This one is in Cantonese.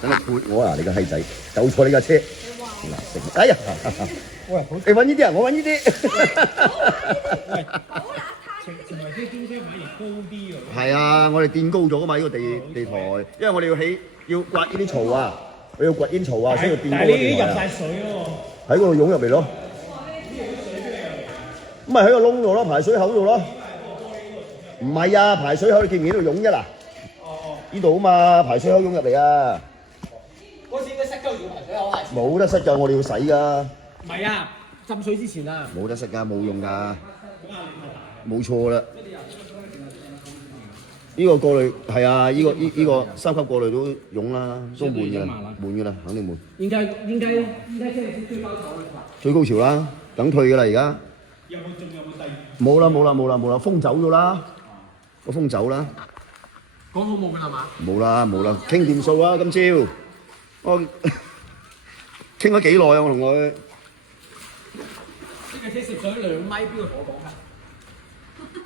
等你潑我啊！你個閪仔，就錯你架車。嗱，食。哎呀！喂，你揾呢啲啊？我揾呢啲。喂，前排啲東西反而高啲喎。係啊，我哋墊高咗噶嘛呢個地台，因為我哋要刮呢啲槽啊，我要掘呢啲槽啊，所以要墊高但係呢啲個地台啊。入晒水喎。喺嗰度湧入嚟咯。咁咪喺個窿度咯，排水口度咯。唔係啊，排水口你見唔見到度湧啫嗱？呢度啊嘛，排水口湧入嚟啊！嗰次應該塞鳩住排水口係。冇得塞㗎，我哋要洗㗎。唔係啊，浸水之前啊。冇得塞㗎，冇用㗎。冇錯啦。呢個過濾係啊，呢個三級過濾都湧啦，都滿㗎啦，滿㗎啦，肯定滿。應該現在現在是最高潮了是吧？最高潮啦，等退㗎啦而家。有冇第二？冇啦，風走咗啦，個風走啦。講好冇㗎啦嘛？冇啦，傾掂數啦今朝。我傾咗幾耐啊？我同佢。呢架車攝水2米，邊個同我講㗎？